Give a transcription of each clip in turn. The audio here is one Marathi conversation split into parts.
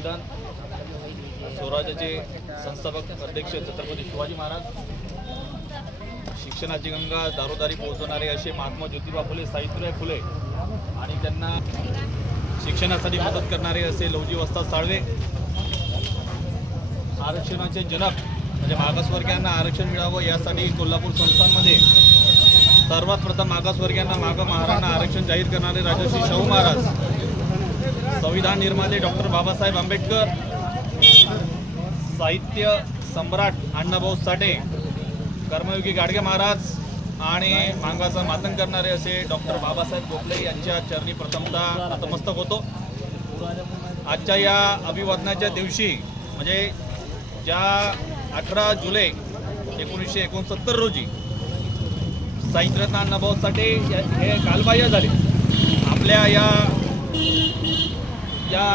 संविधान स्वराज्याचे संस्थापक अध्यक्ष छत्रपती शिवाजी महाराज शिक्षणाची गंगा दारोदारी पोहोचवणारे असे महात्मा ज्योतिबा फुले सावित्रीबाई फुले आणि त्यांना शिक्षणासाठी मदत करणारे असे लवजी वस्ताद साळवे. आरक्षणाचे जनक म्हणजे मागासवर्गीयांना आरक्षण मिळावं यासाठी कोल्हापूर संस्थांमध्ये सर्वात प्रथम मागासवर्गीयांना माग महाराणा आरक्षण जाहीर करणारे राजर्षी शाहू महाराज. संविधान निर्माते डॉक्टर बाबासाहेब आंबेडकर साहित्य सम्राट अण्णाभाऊ साठे कर्मयोगी गाडगे महाराज आणि मांगाचा मातन करणारे असे डॉक्टर बाबासाहेब गोखले यांच्या चरणी प्रथमतः नतमस्तक होतो. आजच्या या अभिवादनाच्या दिवशी म्हणजे ज्या अठरा जुलै एकोणीसशे एकोणसत्तर रोजी साहित्यरत्न अण्णाभाऊ साठे या- हे कालबाह्य झाले. आपल्या या या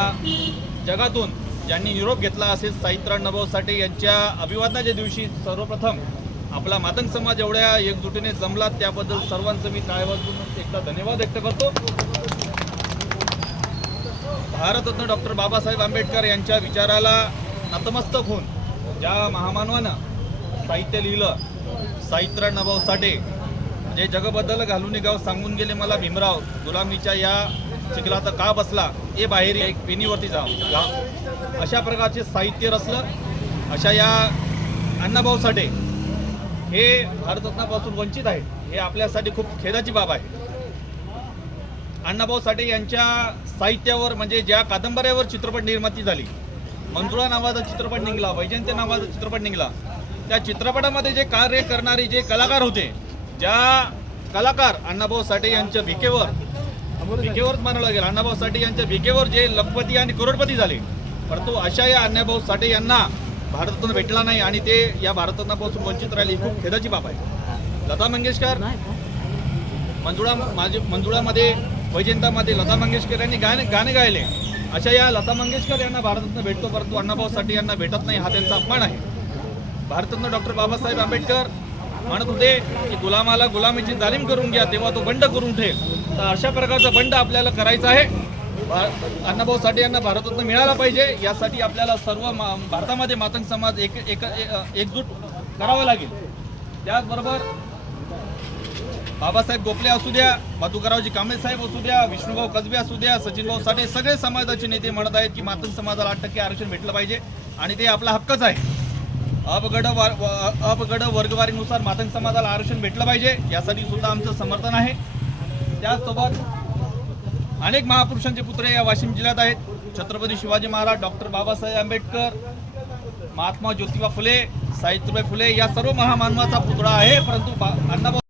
जगातून ज्यांनी निरोप घेतला असेल साहित्य अण्णाभाऊ साठे यांच्या अभिवादनाच्या दिवशी सर्वप्रथम आपला मातंग समाज एवढ्या एकजुटीने जमला त्याबद्दल सर्वांचं मी टाळ्या एकदा धन्यवाद व्यक्त करतो. भारतरत्न डॉक्टर बाबासाहेब आंबेडकर यांच्या विचाराला नतमस्तक होऊन ज्या महामानवानं साहित्य लिहिलं साहित्य नभाऊ साठे जे जगबद्दल घालून गाव सांगून गेले मला भीमराव गुलामीच्या या चिखलात का बसला? हे बाहेर एक पेनीवरती जा. गा अशा प्रकारचे साहित्य रचलं. अशा या अण्णाभाऊ साठे. हे भारतरत्नापासून वंचित आहेत. हे आपल्यासाठी खूप खेदाची बाब आहे. अण्णाभाऊ साठे यांच्या साहित्यावर म्हणजे ज्या कादंबऱ्यावर चित्रपट निर्मिती झाली मंजुळा नावाचा चित्रपट निघाला वैजयंती नावाचा चित्रपट निघाला त्या चित्रपटामध्ये जे कार्य करणारे जे कलाकार होते ज्या कलाकार अण्णाभाऊ साठे यांच्या भिकेवर भिकेवरच म्हणायला लागेल. अण्णाभाऊ साठे यांच्या भिकेवर जे लखपती आणि करोडपती झाले परंतु अशा या अण्णाभाऊ साठे यांना भारतरत्न भेटला नाही आणि ते या भारतरत्नापासून वंचित राहिले ही खूप खेदाची बाब आहे. लता मंगेशकर? मंजुळा माझे मंजुळामध्ये वैजयंतामध्ये लता मंगेशकर यांनी गाणे गाणे गायले. अशा या लता मंगेशकर यांना भारतरत्न भेटतो परंतु अण्णाभाऊ साठे यांना भेटत नाही हा त्यांचा अपमान आहे. भारतरत्न डॉक्टर बाबासाहेब आंबेडकर म्हणत होते की गुलामाला गुलामीची जालीम करून घ्या तेव्हा तो बंड करून ठेल तर अशा प्रकारचा बंड आपल्याला करायचा आहे. अण्णाभाऊ साठे यांना भारतरत्न मिळाला पाहिजे. यासाठी आपल्याला सर्व मा- भारतामध्ये मातंग समाज एक एक एकजूट करावा लागेल. त्याचबरोबर बाबासाहेब गोपले असू द्या मधुकररावजी कांबळे साहेब असू द्या विष्णुभाऊ कसबे असू द्या सचिनभाऊ साठे सगळे समाजाचे नेते म्हणत आहेत की मातंग समाजाला आठ टक्के आरक्षण भेटलं पाहिजे. आणि ते आपला हक्कच आहे. अपगड व- अपगड वर्गवारीनुसार मातंग समाजाला आरक्षण भेटलं पाहिजे यासाठी सुद्धा आमचं समर्थन आहे. त्याचसोबत अनेक महापुरुषांचे पुत्र या वाशिम जिल्ह्यात आहेत. छत्रपती शिवाजी महाराज डॉक्टर बाबासाहेब आंबेडकर महात्मा ज्योतिबा फुले सावित्रीबाई फुले या सर्व महामानवाचा पुतळा आहे परंतु बा- अण्णाभाऊ